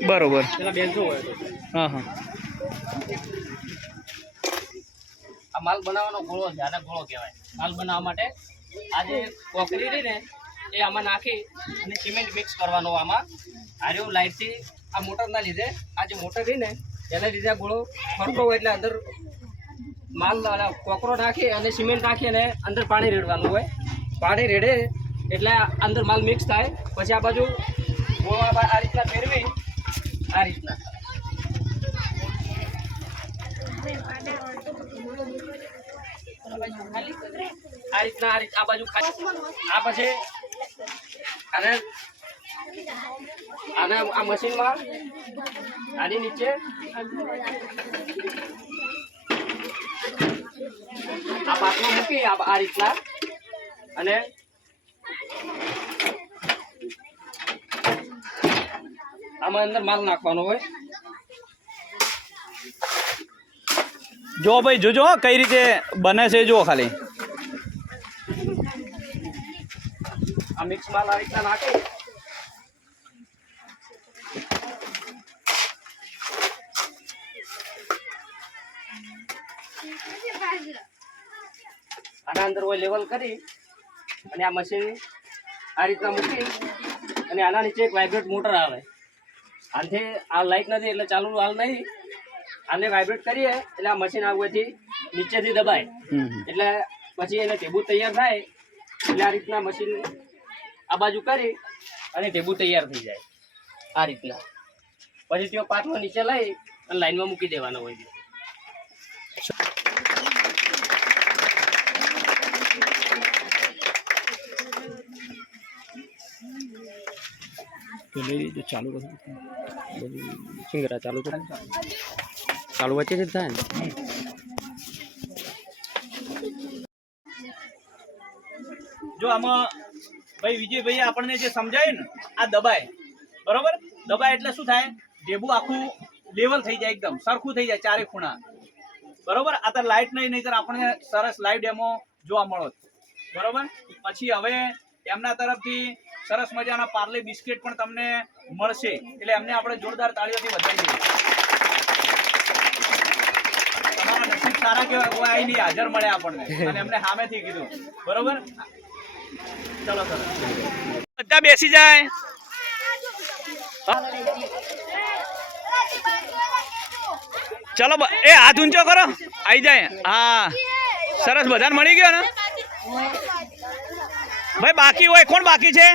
બરોબર. પેલા બેનસો હોય હા હા. આ માલ બનાવવાનો ગોળો છે આને ગોળો કહેવાય. માલ બનાવવા માટે આજે કોકરી રહી ને એ આમાં નાખી અને સિમેન્ટ મિક્સ કરવાનો આમાં. આર્યો લાઇટથી આ મોટરના લીધે, આ જે મોટર રહી ને, એના લીધે આ ગોળો ફરતો હોય એટલે અંદર માલ કોકરો નાખી અને સિમેન્ટ નાખી અને અંદર પાણી રેડવાનું હોય. પાણી રેડે એટલે અંદર માલ મિક્સ થાય. પછી આ બાજુ ગોળો આ રીતના ફેરવી, આ રીતના. આ રીતના, આ બાજુ આ પછી અને આને આ મશીનમાં આની નીચે આ પાકમાં મૂકી આ રીતના અને આમાં અંદર માલ નાખવાનો હોય. જો ભાઈ, જોજો કઈ રીતે બને છે જુઓ ખાલી. આ મિક્સ માલ આ રીતના નાખી. આના અંદર હોય લેવલ કરી અને આ મશીન આ રીતના મૂકી અને આના નીચે એક વાઇબ્રેટ મોટર આવે. આનાથી આ લાઇટ નથી એટલે ચાલુ હાલ નહીં. આને વાઇબ્રેટ કરીએ એટલે આ મશીન આગળથી નીચેથી દબાય. એટલે પછી એને ટેબુ તૈયાર થાય એટલે આ રીતના મશીન આ બાજુ કરી અને ટેબુ તૈયાર થઈ જાય. આ રીતના. પછી તેઓ પાટલો નીચે લઈ અને લાઈનમાં મૂકી દેવાનો હોય છે. ચાલુ કરો. સિંગરા ચાલુ કરે. ચાલુ વચ્ચે જ થાય ને? જો આમાં ભાઈ વિજયભાઈ આપણને જે સમજાય ને, આ દબાય. બરોબર? દબાય એટલે શું થાય? ઢેબુ આખું લેવલ થઈ જાય એકદમ, સરખું થઈ જાય ચારે ખૂણા. બરોબર? આ તો લાઇટ નહીં નહીં આપણને સરસ લાઈવ ડેમો જોવા મળો. બરોબર? પછી હવે એમના તરફથી સરસ મજાના પાર્લે બિસ્કિટ પણ તમને મળશે. એટલે એમને આપણે જોરદાર તાળીઓથી વધાવી દઈએ. તમારા નસીબ સારા કહેવાય, કોઈ આઈ નહીં, હાજર મળે આપણને. અને એમને સામેથી કીધું. બરોબર? બધા બેસી જાય. ચલો એ હાથ ઊંચો કરો. આઈ જાય. હા. સરસ, બધાને મળી ગયો ને? ભાઈ, બાકી હોય, કોણ બાકી છે?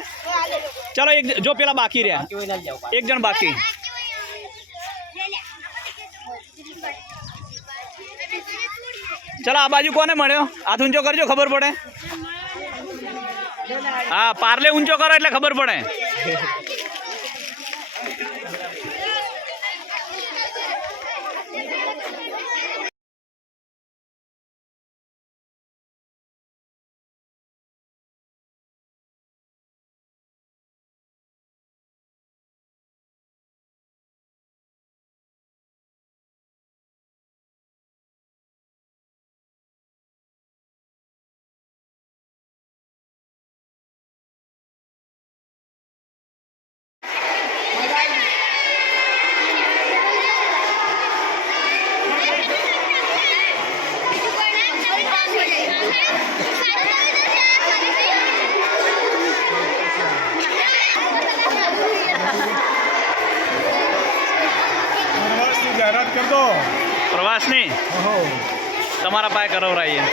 ચલો, એક જો પેલા બાકી રહ્યા. એક જણ બાકી. ચલો, આ બાજુ કોને મળ્યો? હાથ ઊંચો કરજો, ખબર પડે. હા પાર્લે ઊંચો કરો એટલે ખબર પડે. પ્રવાસની. પ્રવાસ પ્રવાસની તમારા પાસે કરાવરાઈએ.